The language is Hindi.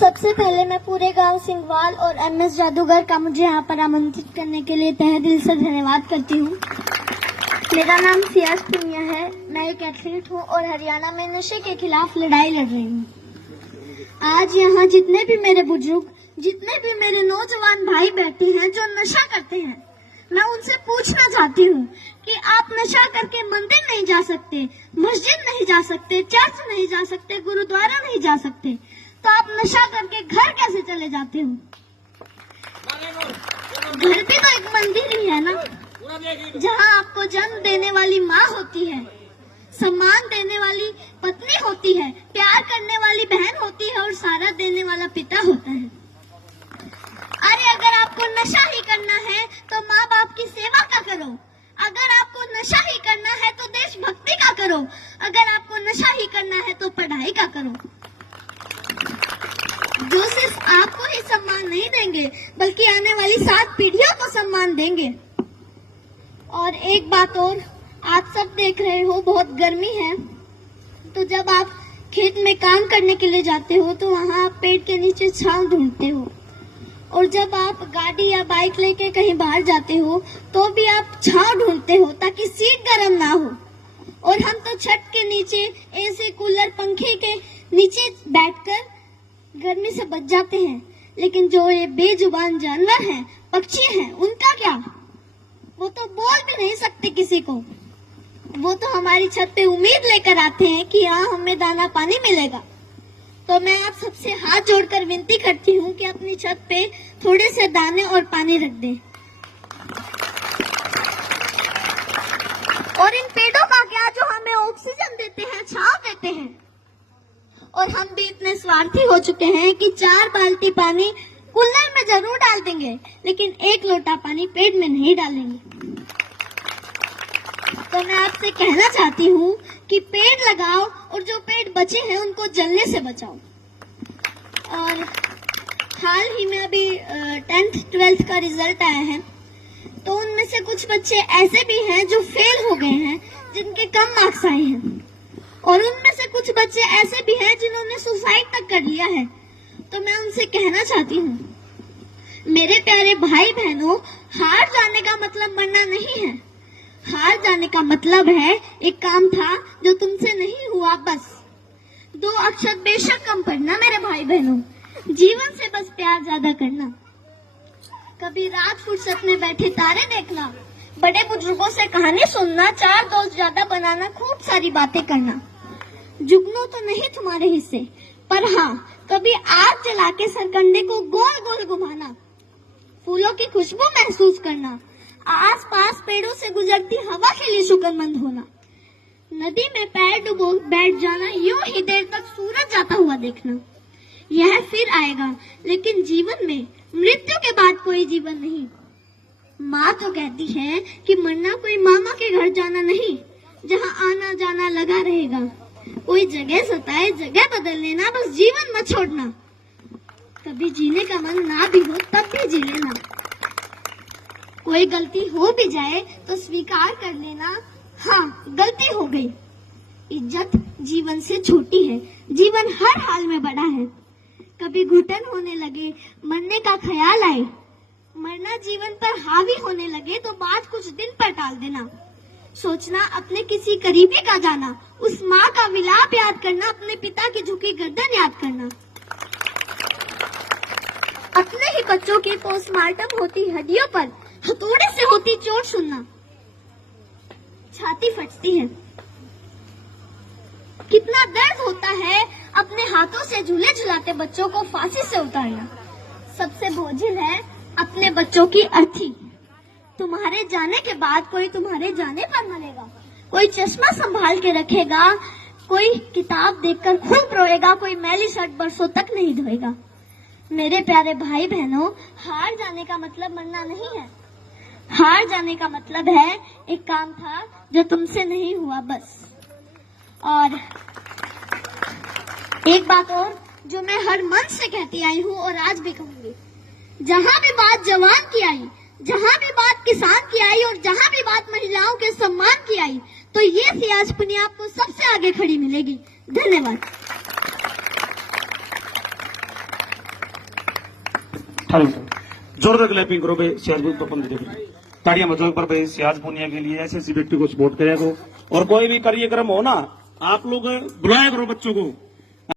सबसे पहले मैं पूरे गांव सिंघवाल और एमएस जादूगर का मुझे यहाँ पर आमंत्रित करने के लिए तहे दिल से धन्यवाद करती हूँ। मेरा नाम सियाज पुनिया है। मैं एक एथलीट हूँ और हरियाणा में नशे के खिलाफ लड़ाई लड़ रही हूँ। आज यहाँ जितने भी मेरे बुजुर्ग, जितने भी मेरे नौजवान भाई बैठे हैं जो नशा करते हैं, मैं उनसे पूछना चाहती हूँ कि आप नशा करके मंदिर नहीं जा सकते, मस्जिद नहीं जा सकते, चर्च नहीं जा सकते, गुरुद्वारा नहीं जा सकते, तो आप नशा करके घर कैसे चले जाते हो? घर भी तो एक मंदिर ही है ना, जहाँ आपको जन्म देने वाली माँ होती है, सम्मान देने वाली पत्नी होती है, प्यार करने वाली बहन होती है और सहारा देने वाला पिता होता है। अरे अगर आपको नशा ही करना है तो माँ बाप की सेवा का करो। अगर आपको नशा ही करना है तो देशभक्ति का करो। अगर आपको नशा ही करना है तो पढ़ाई का करो। जो सिर्फ आपको ही सम्मान नहीं देंगे बल्कि आने वाली 7 पीढ़ियों को सम्मान देंगे। और एक बात और, आप सब देख रहे हो बहुत गर्मी है, तो जब आप खेत में काम करने के लिए जाते हो तो वहाँ आप पेड़ के नीचे छांव ढूंढते हो, और जब आप गाड़ी या बाइक लेके कहीं बाहर जाते हो तो भी आप छांव ढूंढते हो ताकि सीट गर्म ना हो। और हम तो छत के नीचे एसी, कूलर, पंखे के नीचे बैठकर गर्मी से बच जाते हैं। लेकिन जो ये बेजुबान जानवर हैं, पक्षी हैं, उनका क्या? वो तो बोल भी नहीं सकते किसी को। वो तो हमारी छत पे उम्मीद लेकर आते हैं कि यहाँ हमें दाना पानी मिलेगा। तो मैं आप सबसे हाथ जोड़कर विनती करती हूँ कि अपनी छत पे थोड़े से दाने और पानी रख दें। और इन पेड़ों का क्या जो हमें ऑक्सीजन देते हैं, छांव देते हैं। और हम भी इतने स्वार्थी हो चुके हैं कि 4 बाल्टी पानी कूलर में जरूर डाल देंगे, लेकिन 1 लोटा पानी पेड़ में नहीं डालेंगे। तो मैं आपसे कहना चाहती हूँ कि पेड़ लगाओ और जो पेड़ बचे हैं उनको जलने से बचाओ। और हाल ही में अभी 10th 12th का रिजल्ट आया है, तो उनमें से कुछ बच्चे ऐसे भी हैं जो फेल हो गए हैं, जिनके कम मार्क्स आए हैं, और उनमें से कुछ बच्चे ऐसे भी हैं जिन्होंने सुसाइड तक कर लिया है। तो मैं उनसे कहना चाहती हूँ, मेरे प्यारे भाई बहनों, हार जाने का मतलब मरना नहीं है। हार जाने का मतलब है एक काम था जो तुमसे नहीं हुआ, बस 2 अक्षर बेशक कम पढ़ना मेरे भाई बहनों। जीवन से बस प्यार ज्यादा करना, कभी रात फुर्सत में बैठे तारे देखना, बड़े बुजुर्गों से कहानी सुनना, 4 दोस्त ज्यादा बनाना, खूब सारी बातें करना। जुगनू तो नहीं तुम्हारे हिस्से, पर हाँ कभी आग जला के सरकंडे को गोल गोल घुमाना, फूलों की खुशबू महसूस करना, आसपास पेड़ों से गुजरती हवा के लिए शुक्रमंद होना, नदी में पैर डुबो बैठ जाना, यूं ही देर तक सूरज जाता हुआ देखना। यह फिर आएगा, लेकिन जीवन में मृत्यु के बाद कोई जीवन नहीं। माँ तो कहती है कि मरना कोई मामा के घर जाना नहीं, जहाँ आना जाना लगा रहेगा। कोई जगह सताए जगह बदल लेना, बस जीवन मत छोड़ना। कभी जीने का मन ना भी हो तब भी जी लेना। कोई गलती हो भी जाए तो स्वीकार कर लेना, हाँ गलती हो गई। इज्जत जीवन से छोटी है, जीवन हर हाल में बड़ा है। कभी घुटन होने लगे, मरने का ख्याल आए, मरना जीवन पर हावी होने लगे तो बात कुछ दिन पर टाल देना। सोचना अपने किसी करीबी का जाना, उस माँ का विलाप याद करना, अपने पिता की झुकी गर्दन याद करना। अपने ही बच्चों की पोस्टमार्टम होती हड्डियों पर हथौड़े से होती चोट सुनना, छाती फटती है। कितना दर्द होता है अपने हाथों से झूले झुलाते बच्चों को फांसी से उतारना। सबसे बोझिल है अपने बच्चों की अर्थी। तुम्हारे जाने के बाद कोई तुम्हारे जाने पर मरेगा, कोई चश्मा संभाल के रखेगा, कोई किताब देखकर खूब रोएगा, कोई मैली शर्ट बरसों तक नहीं धोएगा। मेरे प्यारे भाई बहनों, हार जाने का मतलब मरना नहीं है। हार जाने का मतलब है एक काम था जो तुमसे नहीं हुआ, बस। और एक बात और जो मैं हर मन से कहती आई हूँ और आज भी कहूंगी, जहाँ भी बात जवान की आई, जहाँ भी बात किसान की आई और जहाँ भी बात महिलाओं के सम्मान की आई, तो ये सियाज पुनिया आपको सबसे आगे खड़ी मिलेगी। धन्यवाद। जोरदार क्लैपिंग करो भाई सियाज पपन दे ताड़ियां बजाओ पर भाई सियाज पुनिया के लिए ऐसे व्यक्ति को सपोर्ट करेगा। और कोई भी कार्यक्रम हो ना, आप लोग बुलाया करो बच्चों को।